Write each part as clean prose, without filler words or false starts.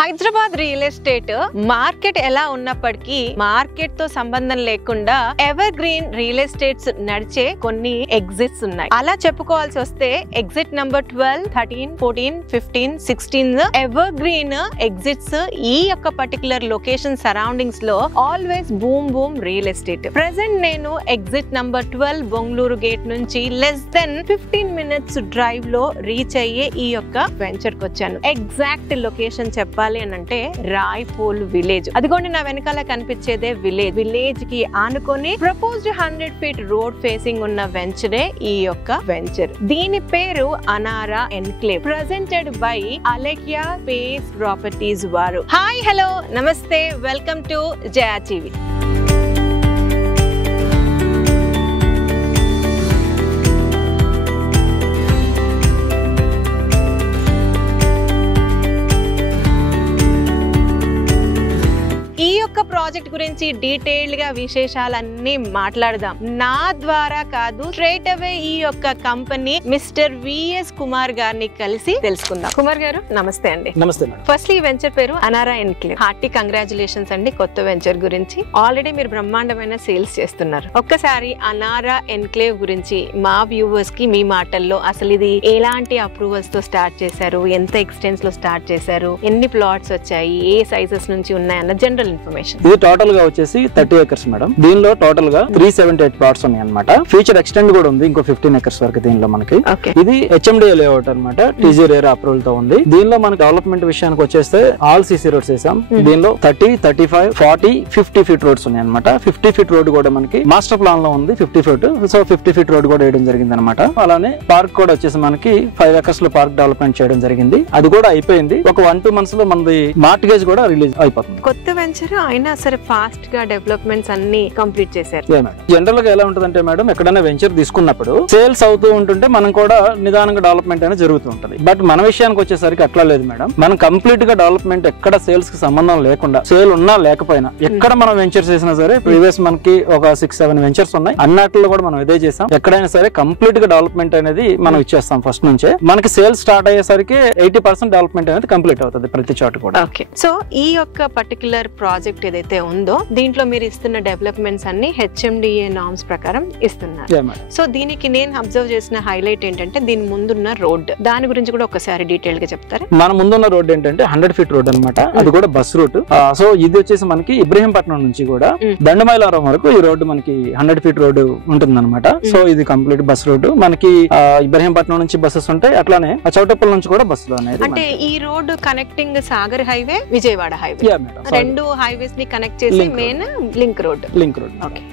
Hyderabad real estate market ఎలా ఉన్నప్పటికీ market తో సంబంధం లేకుండా ఎవర్ గ్రీన్ రియల్ ఎస్టేట్స్ నడిచే కొన్ని ఎగ్జిట్స్ ఉన్నాయి. అలా చెప్పుకోవాల్సి వస్తే exit number 12, 13, 14, 15, 16 ever green exits ఈ యొక్క పర్టికులర్ లొకేషన్ సరౌండింగ్స్ లో always boom real estate. Present నేను ఎగ్జిట్ నంబర్ 12 బెంగళూరు గేట్ నుంచి లెస్ దెన్ 15 minutes డ్రైవ్ లో రీచ్ అయ్యే ఈ యొక్క వెంచర్ కి వచ్చాను. ఎగ్జాక్ట్ లొకేషన్ చెప్పాలి అని అంటే రాయ్పూల్ విలేజ్. అదిగోండి నా వెనకాల కనిపించేదే విలేజ్. విలేజ్ కి ఆనుకొని ప్రపోజ్డ్ 100 feet రోడ్ ఫేసింగ్ ఉన్న వెంచరే ఈ యొక్క వెంచర్. దీని పేరు Anara enclave, presented by Alekhya space properties వారు. హాయ్, హలో, నమస్తే, వెల్కమ్ టు జయా టీవీ. ఈ యొక్క ప్రాజెక్ట్ గురించి డీటెయిల్డ్ గా విశేషాలన్నీ మాట్లాడదాం. నా ద్వారా కాదు, స్ట్రైట్ అవే ఈ యొక్క కంపెనీ మిస్టర్ విఎస్ కుమార్ గారిని కలిసి తెలుసుకుందాం. కుమార్ గారు నమస్తే అండి. నమస్తే మేడం. ఫస్ట్లీ ఈ వెంచర్ పేరు అనారా ఎన్క్లేవ్. హార్టీ కంగ్రాచులేషన్స్ అండి కొత్త వెంచర్ గురించి. ఆల్రెడీ మీరు బ్రహ్మాండమైన సేల్స్ చేస్తున్నారు. ఒక్కసారి అనారా ఎన్క్లేవ్ గురించి మా వ్యూవర్స్ కి మీ మాటల్లో అసలు ఇది ఎలాంటి అప్రూవల్స్ తో స్టార్ట్ చేశారు, ఎంత ఎక్స్టెన్స్ లో స్టార్ట్ చేశారు, ఎన్ని ప్లాట్స్ వచ్చాయి, ఏ సైజెస్ నుంచి ఉన్నాయన్న జనరల్ ఇన్ఫర్మేషన్. ఇది టోటల్ గా వచ్చేసి 30 acres మేడం. దీనిలో టోటల్ గా 378 plots ఉన్నాయి అన్నమాట. ఫ్యూచర్ ఎక్స్టెండ్ కూడా ఉంది, ఇంకో 15 acres వరకు దీనిలో మనకి. ఇది HMDA లేఅవుట్ అన్నమాట, TG రేర్ అప్రూవల్ తో ఉంది. దీనిలో మనకి డెవలప్మెంట్ విషయానికి వచ్చేస్తే ఆల్ CC రోడ్స్ వేసాం. దీనిలో 30, 35, 40, 50 feet రోడ్స్ ఉన్నాయి అన్నమాట. 50 feet రోడ్ కూడా మనకి మాస్టర్ ప్లాన్ లో ఉంది 50 feet. సో 50 feet రోడ్ కూడా వేయడం జరిగింది అనమాట. అలానే పార్క్ కూడా వచ్చేసి మనకి 5 acres లో పార్క్ డెవలప్మెంట్ చేయడం జరిగింది. అది కూడా అయిపోయింది. ఒక 1-2 months లో మనది మార్ట్గేజ్ కూడా రిలీజ్ అయిపోతుంది. కొత్త వెంచర్ అయినా సరే ఫాస్ట్ గా డెవలప్మెంట్స్ అన్ని కంప్లీట్ చేశారు. జనరల్ గా ఎలా ఉంటదంటే మేడం, ఎక్కడైనా వెంచర్ తీసుకున్నప్పుడు సేల్స్ అవుతూ ఉంటుంటే మనం కూడా నిదానంగా డెవలప్మెంట్ అనేది జరుగుతూ ఉంటుంది. బట్ మన విషయానికి వచ్చేసరికి అట్లా లేదు మేడం. మనం కంప్లీట్ గా డెవలప్మెంట్ ఎక్కడ సేల్స్ కి సంబంధం లేకుండా, సేల్ ఉన్నా లేకపోయినా ఎక్కడ మనం వెంచర్స్ చేసినా సరే, ప్రీవియస్ మనకి ఒక 6-7 వెంచర్స్ ఉన్నాయి. అన్నట్లో కూడా మనం ఇదే చేసాం. ఎక్కడైనా సరే కంప్లీట్ గా డెవలప్మెంట్ అనేది మనం ఇచ్చేస్తాం ఫస్ట్ నుంచే. మనకి సేల్స్ స్టార్ట్ అయ్యేసరికి 80% డెవలప్మెంట్ అనేది కంప్లీట్ అవుతుంది ప్రతి చోట కూడా. సో ఈ యొక్క పర్టికులర్ ప్రాజెక్ట్ ఏదైతే ఉందో దీంట్లో మీరు ఇస్తున్న డెవలప్మెంట్స్ అన్ని HMDA నార్మ్స్ ప్రకారం ఇస్తున్నారు. సో దీనికి నేను అబ్జర్వ్ చేసిన హైలైట్ ఏంటంటే దీని ముందున్న రోడ్, దాని గురించి కూడా ఒకసారి డీటెయిల్ గా చెప్తారా? మన ముందున్న రోడ్ ఏంటంటే 100 feet రోడ్ అనమాట. అది కూడా బస్ రూట్. సో ఇది వచ్చేసి మనకి ఇబ్రహీంపట్నం నుంచి కూడా దండమైలారం వరకు ఈ రోడ్డు మనకి 100 feet రోడ్ ఉంటుంది అనమాట. సో ఇది కంప్లీట్ బస్ రోడ్. మనకి ఇబ్రహీంపట్నం నుంచి బస్సెస్ ఉంటాయి, అట్లానే చౌటప్పల్ నుంచి కూడా బస్సులు అనేది. అంటే ఈ road connecting Sagar highway, Vijayawada highway, రెండు హైవేస్ ని కనెక్ట్ చేసి మెయిన్ లింక్ రోడ్.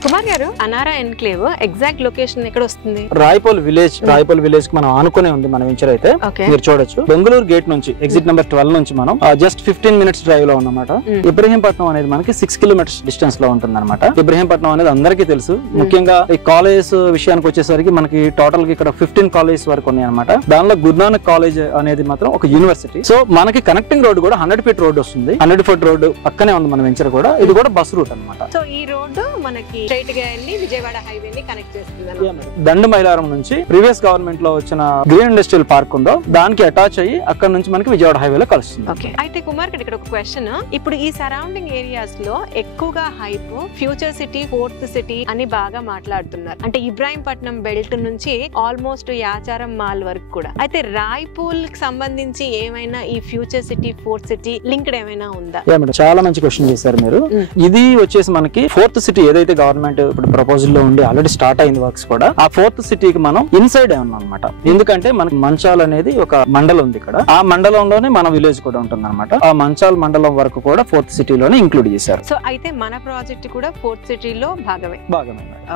కుమార్ గారు, అనారా ఎన్క్లేవ్ ఎగ్జాక్ట్ లొకేషన్ ఎక్కడ వస్తుంది? రాయ్పూల్ విలేజ్. రాయ్పూల్ విలేజ్ కి మనం ఆనుకునే ఉంది మన వెంచర్ అయితే. మీరు చూడొచ్చు, బెంగళూరు గేట్ నుంచి ఎగ్జిట్ నెంబర్ 12 నుంచి మనం జస్ట్ 15 minutes డ్రైవ్ లో ఉన్నమాట. ఇబ్రహీంపట్నం అనేది మనకి 6 kilometers డిస్టెన్స్ లో ఉంటుంది అనమాట. ఇబ్రహీంపట్నం అనేది అందరికీ తెలుసు. ముఖ్యంగా ఈ కాలేజ్ విషయానికి వచ్చేసరికి మనకి టోటల్ గా ఇక్కడ 15 colleges వరకు ఉన్నాయి అనమాట. దానిలో గురునానక్ కాలేజ్ అనేది మాత్రం ఒక యూనివర్సిటీ. సో మనకి కనెక్టింగ్ రోడ్ కూడా 100 feet రోడ్ వస్తుంది. 100 feet రోడ్ పక్కనే ఉంది మన వెంచర్ కూడా. ఇది కూడా బస్ రూట్ అనమాట. సో ఈ రోడ్ మనకి స్ట్రైట్ గా వెళ్ళి విజయవాడ హైవే ని కనెక్ట్ చేస్తుంది. దండమైలారం నుంచి ప్రీవియస్ గవర్నమెంట్ లో వచ్చిన గ్రీన్ ఇండస్ట్రియల్ పార్క్ ఉందో దానికి అటాచ్ అయ్యి అక్కడ నుంచి మనకి విజయవాడ హైవే లో కలుస్తుంది. అయితే కుమార్ ఇక్కడ ఒక క్వశ్చన్, ఇప్పుడు ఈ సరౌండింగ్ ఏరియాస్ లో ఎక్కువగా hype future city, fourth city అని బాగా మాట్లాడుతున్నారు. అంటే ఇబ్రాహీంపట్నం బెల్ట్ నుంచి ఆల్మోస్ట్ యాచారం మాల్ వరకు కూడా. అయితే రాయ్పూల్ కి సంబంధించి ఏమైనా ఈ future city, fourth city linked ఏమైనా ఉందా? చాలా మంచి క్వశ్చన్ చేశారు మీరు. ఇది వచ్చేసి మనకి ఫోర్త్ సిటీ ఏదైతే గవర్నమెంట్ ఇప్పుడు ప్రపోజల్ లో ఉండి ఆల్రెడీ స్టార్ట్ అయింది వర్క్స్ కూడా, ఆ ఫోర్త్ సిటీకి మనం ఇన్సైడ్ ఉన్నాం అనమాట. ఎందుకంటే మనకి మంచాల్ అనేది ఒక మండలం ఉంది ఇక్కడ. ఆ మండలంలోనే మన విలేజ్ కూడా ఉంటుంది అనమాట. ఆ మంచాల్ మండలం వరకు కూడా ఫోర్త్ సిటీలోనే ఇంక్లూడ్ చేశారు. సో అయితే మన ప్రాజెక్ట్ కూడా ఫోర్త్ సిటీలో భాగమే.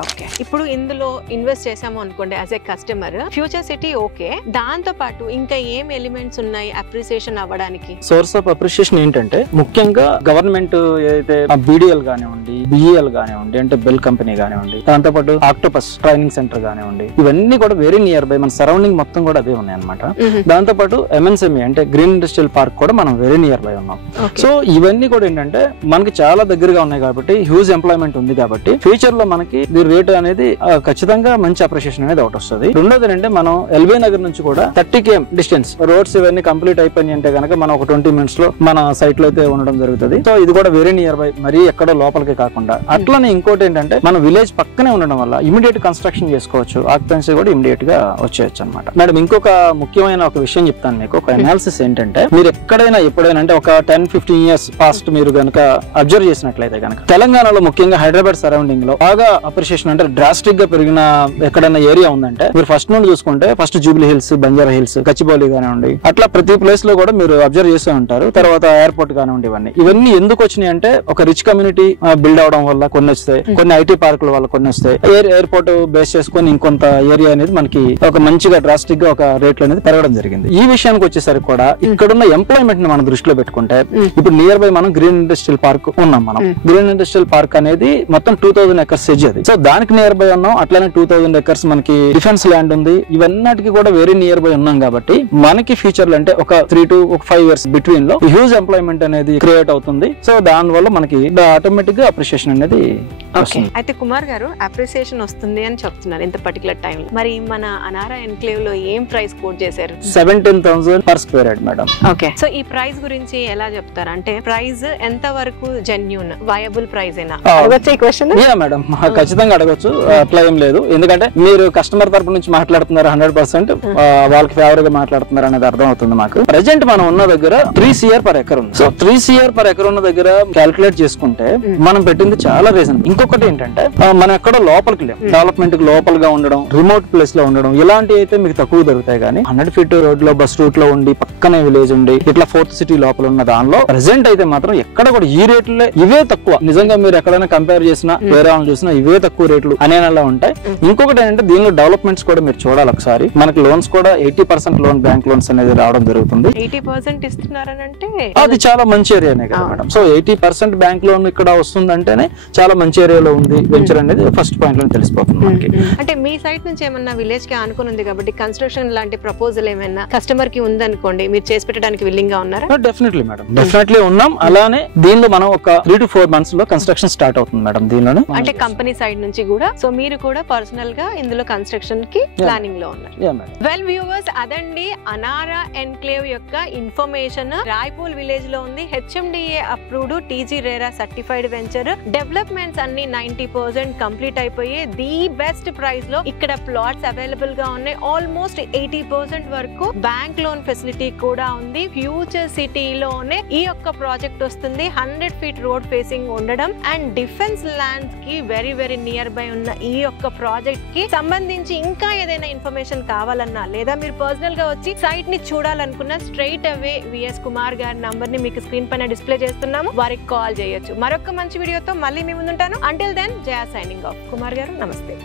ఓకే, ఇప్పుడు ఇందులో ఇన్వెస్ట్ చేసాము అనుకోండి as a customer, future city okay, దాంతో పాటు ఇంకా ఏం ఎలిమెంట్స్ ఉన్నాయి అప్రిసియేషన్ అవ్వడానికి? సోర్స్ ఆఫ్ అప్రిసియేషన్ ఏంటంటే ముఖ్యంగా గవర్నమెంట్ ఏదైతే అయితే BDL కానివ్వండి, BEL కానివ్వండి, అంటే బెల్ కంపెనీ కానివ్వండి, దాంతోపాటు ఆక్టోపస్ ట్రైనింగ్ సెంటర్ కానివ్వండి, ఇవన్నీ కూడా వెరీ నియర్ బై, మన సరౌండింగ్ మొత్తం కూడా అవే ఉన్నాయి అనమాట. దాంతోపాటు MNSME అంటే గ్రీన్ ఇండస్ట్రియల్ పార్క్ కూడా మనం వెరీ నియర్ బై ఉన్నాం. సో ఇవన్నీ కూడా ఏంటంటే మనకి చాలా దగ్గరగా ఉన్నాయి కాబట్టి, హ్యూజ్ ఎంప్లాయ్మెంట్ ఉంది కాబట్టి ఫ్యూచర్ లో మనకి దీని రేట్ అనేది ఖచ్చితంగా మంచి అప్రిషియేషన్ అనేది ఒకటి వస్తుంది. రెండోది ఏంటంటే మనం LB నగర్ నుంచి కూడా 30 km డిస్టెన్స్, రోడ్స్ ఇవన్నీ కంప్లీట్ అయిపోయినాయి అంటే కనుక మనం ఒక 20 minutes లో మన సైట్ లో అయితే ఉండడం జరుగుతుంది. సో ఇది కూడా వెరీ నియర్ బై, మరీ ఎక్కడో లోపలికి కాకుండా. అట్లనే ఇంకోటి ఏంటంటే మన విలేజ్ పక్కనే ఉండడం వల్ల ఇమీడియట్ కన్స్ట్రక్షన్ చేసుకోవచ్చు, ఆక్యుపెన్సీ కూడా ఇమీడియట్ గా వచ్చేయచ్చు అనమాట. మేడం ఇంకొక ముఖ్యమైన ఒక విషయం చెప్తాను మీకు. ఒక అనాలిసిస్ ఏంటంటే మీరు ఎక్కడైనా ఎప్పుడైనా అంటే ఒక 10-15 years పాస్ట్ మీరు కనుక అబ్జర్వ్ చేసినట్లయితే కనుక తెలంగాణలో ముఖ్యంగా హైదరాబాద్ సరౌండింగ్ లో బాగా అప్రిషియేషన్ అంటే డ్రాస్టిక్ గా పెరిగిన ఎక్కడైనా ఏరియా ఉందంటే మీరు ఫస్ట్ నుండి చూసుకుంటే first Jubilee hills, Banjara hills, Gachibowli కానివ్వండి, అట్లా ప్రతి ప్లేస్ లో కూడా మీరు అబ్జర్వ్ చేస్తూ ఉంటారు. తర్వాత ఎయిర్పోర్ట్ కానివ్వండి, ఇవన్నీ ఎందుకు వచ్చినాయి అంటే ఒక రిచ్ కమ్యూనిటీ బిల్డ్ అవడం వల్ల కొన్ని వస్తాయి, కొన్ని IT పార్కుల వల్ల కొన్ని వస్తాయి, ఎయిర్పోర్ట్ బేస్ చేసుకొని ఇంకొంత ఏరియా అనేది మనకి ఒక మంచిగా డ్రాస్టిక్ గా ఒక రేట్లు అనేది పెరగడం జరిగింది. ఈ విషయానికి వచ్చేసరికి కూడా ఇక్కడున్న ఎంప్లాయ్మెంట్ ని మనం దృష్టిలో పెట్టుకుంటే ఇప్పుడు నియర్ బై మనం గ్రీన్ ఇండస్ట్రియల్ పార్క్ ఉన్నాం. మనం గ్రీన్ ఇండస్ట్రియల్ పార్క్ అనేది మొత్తం 2000 acres ఎడ్జ్ అది. సో దానికి నియర్ బై ఉన్నాం. అట్లానే 2000 acres మనకి డిఫెన్స్ ల్యాండ్ ఉంది. ఇవన్నిటికి కూడా వెరీ నియర్ బై ఉన్నాం కాబట్టి మనకి ఫ్యూచర్ లో అంటే ఒక 3 to 5 years బిట్వీన్ లో హ్యూజ్ ఎంప్లాయ్మెంట్ అనేది క్రియేట్ అవుతుంది. సో దాని వల్ల మనకి ఆటోమేటిక్ గా అప్రిషియేషన్ అనేది. అయితే కుమార్ గారు అప్రిసియేషన్ వస్తుంది అని చెప్తున్నారు ఇంత పర్టికులర్ టైం లో, మరి మన అనారా ఎన్క్లేవ్ లో ఏం ప్రైస్ కోట్ చేశారు? 17,000 per square yard madam. Okay, so ఈ ప్రైస్ గురించి ఎలా చెప్తారు? అంటే ప్రైస్ ఎంత వరకు జెన్యూన్ వయబుల్ ప్రైస్ అయినా అడగొచ్చు ఈ క్వశ్చన్? మేడం ఖచ్చితంగా అడగొచ్చు, అట్లా ఏం లేదు. ఎందుకంటే మీరు కస్టమర్ తరపు నుంచి మాట్లాడుతున్నారు, 100% వాళ్ళకి ఫేవర్ గా మాట్లాడుతున్నారు అనేది అర్థం అవుతుంది మాకు. ప్రెజెంట్ మనం ఉన్న దగ్గర 3 CR per acre ఉంది. సో 3 CR per acre ఉన్న దగ్గర క్యాలిక్యులేట్ చేసుకుంటే మనం పెట్టింది చాలా రీజన్. ఇంకొకటి ఏంటంటే మనం ఎక్కడో లోపలికి లేవు, డెవలప్మెంట్ కి లోపలిగా ఉండడం, రిమోట్ ప్లేస్ లో ఉండడం, ఇలాంటివి అయితే మీకు తక్కువ దొరుకుతాయి. కానీ 100 feet రోడ్ లో బస్ రూట్ లో ఉండి పక్కనే విలేజ్ ఉండి ఇట్లా 4th city లోపల ఉన్న దానిలో ప్రెసెంట్ అయితే మాత్రం ఎక్కడ కూడా ఈ రేట్లే ఇవే తక్కువ. నిజంగా మీరు ఎక్కడైనా కంపేర్ చేసినా వేరే వాళ్ళని చూసినా ఇవే తక్కువ రేట్లు అనేలా ఉంటాయి. ఇంకొకటి ఏంటంటే దీనిలో డెవలప్మెంట్స్ కూడా మీరు చూడాలి ఒకసారి. మనకి లోన్స్ కూడా 80% లోన్, బ్యాంక్ లోన్స్ అనేది రావడం జరుగుతుంది. 80% ఇస్తున్నారనంటే అది చాలా మంచి ఏరియానే కదా మేడం. సో 80% బ్యాంక్ లోన్ ఇక్కడ వస్తుందంటేనే చాలా మంచి ఏరియాలో ఉంది వెంచర్ అనేది ఫస్ట్ పాయింట్ లో తెలిసిపోతుంది మనకి. అంటే మీ సైడ్ నుంచి ఏమన్నా విలేజ్ కి ఆనుకుని ఉంది కాబట్టి కన్స్ట్రక్షన్ లాంటి ప్రపోజల్ ఏమైనా కస్టమర్ కి ఉందనుకోండి, మీరు చేసి పెట్టడానికి విల్లింగ్ గా ఉన్నారా? డెఫినెట్లీ మేడం, డెఫినెట్లీ ఉన్నాం. అలానే దీనిలో మనం ఒక 3 to 4 months లో కన్స్ట్రక్షన్ స్టార్ట్ అవుతుంది మేడం దీనిలోనే. అంటే కంపెనీ సైడ్ నుంచి కూడా. సో మీరు కూడా పర్సనల్ గా ఇందులో కన్స్ట్రక్షన్ కి ప్లానింగ్ లో ఉన్నారు. వెల్ వ్యూవర్స్, అదండి అనారా ఎన్క్లేవ్ యొక్క ఇన్ఫర్మేషన్. రాయ్పూల్ విలేజ్ లో ఉంది, HMDA approved, TG RERA certified venture. Developments అన్ని 90% కంప్లీట్ అయిపోయి ది బెస్ట్ ప్రైస్ లో ఇక్కడ ప్లాట్స్ అవైలబుల్ గా ఉన్నాయి. ఆల్మోస్ట్ 80% వరకు బ్యాంక్ లోన్ ఫెసిలిటీ కూడా ఉంది. ఫ్యూచర్ సిటీలోనే ఈ యొక్క ప్రాజెక్ట్ వస్తుంది. 100 feet రోడ్ ఫేసింగ్ ఉండడం అండ్ డిఫెన్స్ ల్యాండ్స్ కి వెరీ వెరీ నియర్ బై ఉన్న ఈ యొక్క ప్రాజెక్ట్ కి సంబంధించి ఇంకా ఏదైనా ఇన్ఫర్మేషన్ కావాలన్నా లేదా మీరు పర్సనల్ గా వచ్చి సైట్ ని చూడాలనుకున్నా స్ట్రైట్ అవే VS కుమార్ గారి నంబర్ ని మీకు స్క్రీన్ పైన డిస్ప్లే చేస్తున్నాము, వారికి కాల్ చేయొచ్చు. మరొక మంచి వీడియోతో మళ్ళీ మీ ముందుంటాను. అంటిల్ దెన్, జయా సైనింగ్ ఆఫ్. కుమార్ గారు నమస్తే.